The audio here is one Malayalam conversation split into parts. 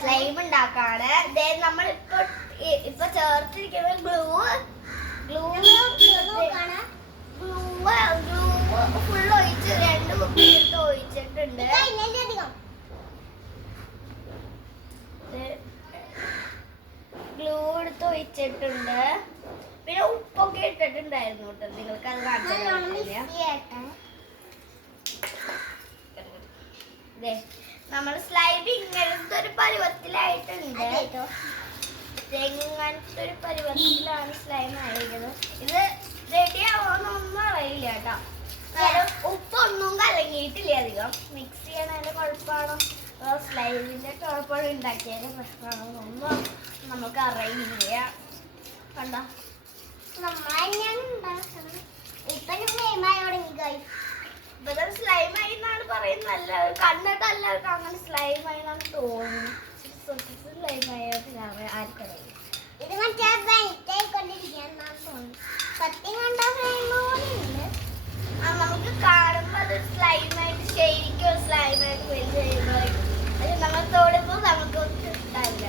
സ്ലൈം ഉണ്ടാക്കാണ്. നമ്മൾ ഇപ്പൊ ചേർത്തിരിക്കുന്ന ഗ്ലൂ ഫുൾ ഒഴിച്ച് 2 കുപ്പി എടുത്ത് ഒഴിച്ചിട്ടുണ്ട്. ഗ്ലൂ എടുത്ത് ഒഴിച്ചിട്ടുണ്ട്. പിന്നെ ഉപ്പൊക്കെ ഇട്ടിട്ടുണ്ടായിരുന്നു കേട്ടോ. നിങ്ങൾക്ക് അത് കാണിച്ചു. നമ്മൾ സ്ലൈം ഇങ്ങനത്തെ ഒരു പരുവത്തിലായിട്ടുണ്ട്. ഇങ്ങനത്തെ ഒരു പരുവത്തിലാണ് സ്ലൈം ആയിരിക്കുന്നത്. ഇത് റെഡി ആവുമെന്നൊന്നും അറിയില്ല കേട്ടോ. ഉപ്പൊന്നും കലങ്ങിയിട്ടില്ല. അധികം മിക്സ് ചെയ്യണതിന്റെ കുഴപ്പമാണോ സ്ലൈമിന്റെ കുഴപ്പമാണ് ഉണ്ടാക്കിയതിന്റെ പ്രശ്നമാണോ ഒന്നും നമുക്ക് അറിയില്ല. കണ്ടോ ഇപ്പൊ സ്ലൈമായി എന്നാണ് പറയുന്നത്. അല്ല കണ്ടിട്ട് എല്ലാവർക്കും അങ്ങനെ സ്ലൈമായി എന്നാണ് തോന്നുന്നു. സ്ലൈമായിട്ട് ആർക്കറിയില്ല. ഇത് നമുക്ക് കാണുമ്പോ അത് സ്ലൈമായിട്ട് ശരിക്കും സ്ലൈമായിട്ട് വരുമ്പോഴേക്കും അത് നമ്മൾ തോടുമ്പോ നമുക്ക് ഇതാവില്ല.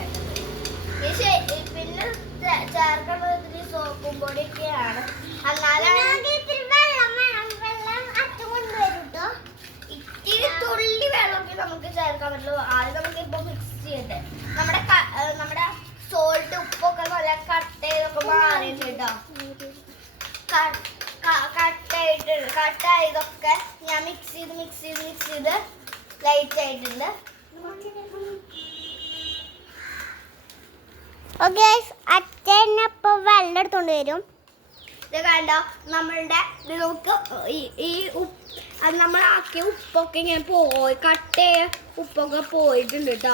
പിന്നെ ചേർക്കേണ്ടത് സോപ്പും പൊടിയൊക്കെയാണ്. ഇത്തിരി തുള്ളി വെള്ളമൊക്കെ നമുക്ക് ചേർക്കാൻ പറ്റുള്ളൂ. ആദ്യം നമുക്ക് ഇപ്പൊ മിക്സ് ചെയ്യട്ടെ. നമ്മുടെ സോൾട്ട് ഉപ്പൊക്കെ നല്ല കട്ട് ചെയ്തൊക്കെ മാറിയിട്ടോ. കട്ടായതൊക്കെ ഞാൻ മിക്സ് ചെയ്ത് ലൈറ്റ് ആയിട്ടുണ്ട്. അച്ഛനപ്പൊ വെള്ളം എടുത്തോണ്ട് വരും. ഇത് കണ്ടോ നമ്മളുടെ നമ്മൾ ആക്കിയ ഉപ്പൊക്കെ ഇങ്ങനെ പോയി കട്ടയ ഉപ്പൊക്കെ പോയിട്ടുണ്ട് കേട്ടോ.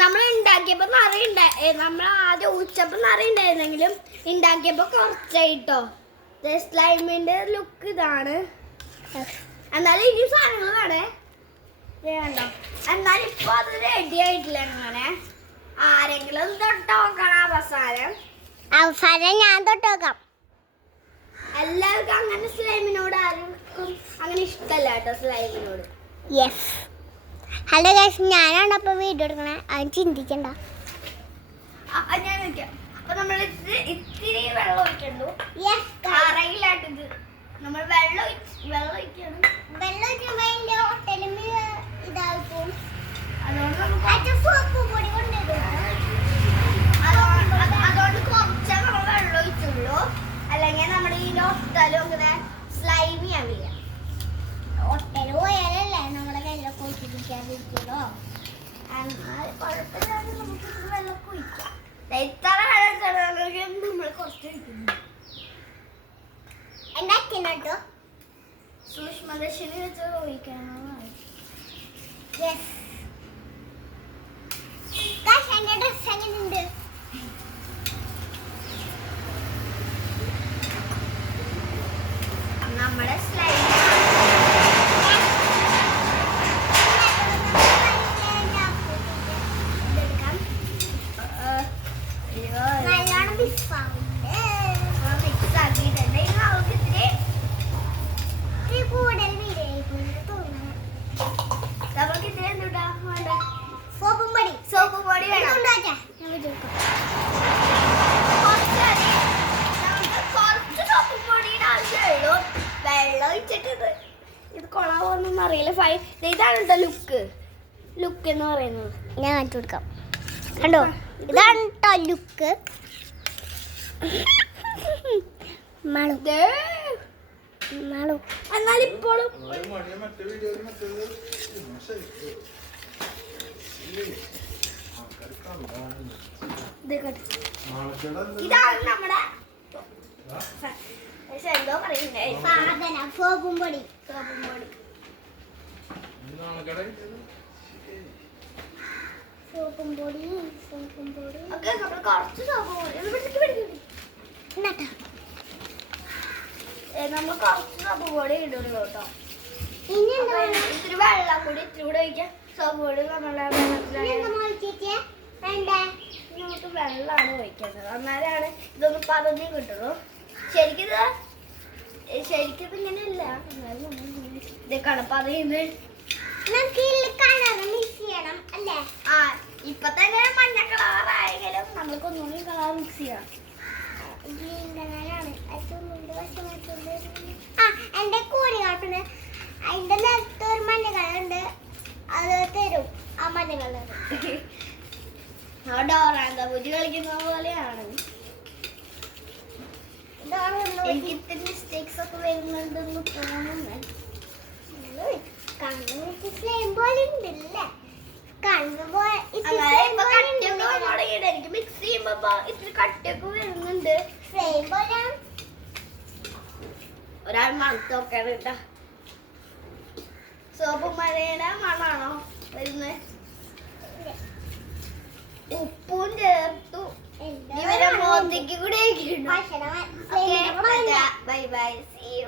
നമ്മൾ ഉണ്ടാക്കിയപ്പോ നമ്മൾ ആദ്യം ഊച്ചപ്പോ നിറയുണ്ടായിരുന്നെങ്കിലും ഉണ്ടാക്കിയപ്പോ കുറച്ചായിട്ടോ. സ്ലൈമിന്റെ ലുക്ക് ഇതാണ്. എന്നാലും ഇനി സാധനങ്ങൾ വേണേ കണ്ടോ. എന്നാലും ഇപ്പൊ അത് റെഡി ആയിട്ടില്ല. അങ്ങനെ ആരെങ്കിലും തൊട്ട് നോക്കണം. അവസാനം ഞാൻ തൊട്ട് നോക്കാം. എല്ലാവർക്കും അങ്ങനെ സ്ലൈമിനോട് ആർക്കും അങ്ങനെ ഇഷ്ടമല്ല കേട്ടോ. സ്ലൈമിനോട് ഹലോ ഗൈസ്, ഞാനാണ് അപ്പൊ വീഡിയോ എടുക്കണേ. അത് ചിന്തിക്കണ്ട. ഞാൻ നോക്കാം. അപ്പൊ നമ്മൾ ഇത്തിരി വെള്ളം ഒഴിക്കണ്ടു. അറിയില്ലാട്ടത് നമ്മൾ വെള്ളം ഒഴിക്കണം. ഇതാക്കും. അതുകൊണ്ട് കുറച്ചേ നമ്മൾ വെള്ളം ഒഴിച്ചുള്ളൂ. അല്ലെങ്കിൽ നമ്മുടെ ഈ ഒട്ടലും അങ്ങനെ സ്ലൈമി ആവില്ല. ഒട്ടല് പോയാലല്ലേ നമ്മളെ കയ്യിലൊക്കെ ഒഴിച്ചിരിക്കാതിരിക്കുള്ളൂ. എന്നാൽ കുഴപ്പമില്ലാതെ നമുക്ക് വെള്ളമൊക്കെ ഒഴിക്കാം. ഇത്ര വെള്ളം നമ്മൾ കുറച്ച് ഒഴിക്കുന്നു. എന്റെ അച്ഛനോട്ടോ സൂക്ഷ്മദർശിനി വെച്ച് ഒഴിക്കാനോ. എന്റെ ഡ്രസ് എങ്ങനെയുണ്ട്? നമ്മുടെ സ്ലൈം മിക്സ് ആക്കിയിട്ടുണ്ട്. ഇനി നമുക്ക് ഇത്തിരി എന്തുട്ടാ വേണ്ട? സോപ്പ് പൊടി വേണം. കുറച്ച് സോപ്പ് പൊടിയുടെ ആവശ്യമുള്ളൂ. വെള്ളം ഒഴിച്ചിട്ട് ഇത് കൊളാവോന്നൊന്നും അറിയില്ല. ഇതാണ് കേട്ടോ ലുക്ക് എന്ന് പറയുന്നത്. ഞാൻ കാണിച്ചു കൊടുക്കാം. കണ്ടോ, ഇതാണ് കേട്ടോ ലുക്ക്. എന്നാലിപ്പോഴും ഇതാണ് നമ്മുടെ എന്തോ പറയുന്നേ സാധനം. സോപ്പും പൊടി. ഒക്കെ നമ്മൾ കുറച്ച് സോപ്പ് പൊടി നമ്മൾ കുറച്ച് സോപ്പ് പൊടി ഇടുള്ളൂ കേട്ടോ. ഇത്തിരി വെള്ളം കൂടി ഇത്തിരി ഒഴിക്കാം. സോപ്പ് പൊടി നമ്മളെ നമുക്ക് വെള്ളമാണ് ഒഴിക്കേണ്ടത്. അന്നേരമാണ് ഇതൊന്ന് പതഞ്ഞ് കിട്ടുള്ളൂ. ശരിക്കും ഇങ്ങനെയല്ല. ഇത് കണപ്പതയുന്നത് കളർ മിക്സ് ചെയ്യണം അല്ലേ? ഡോറാന്ത പൂജ കളിക്കുന്ന പോലെയാണ്. എനിക്ക് ഇത്തിരി മിസ്റ്റേക്സ് ഒക്കെ വരുന്നുണ്ടെന്ന് തോന്നുന്നു. എനിക്ക് മിക്സ് ചെയ്യുമ്പോ ഇത്തിരി കട്ടിയൊക്കെ വരുന്നുണ്ട്. ഒരാൾ മണത്തൊക്കെ കേട്ടാ. സോപ്പ് മഴയുടെ മണാണോ വരുന്നത്? ഉപ്പും ചേർത്തു ഇവരെ മോത്തിക്ക് കൂടെ ബൈ ബൈ.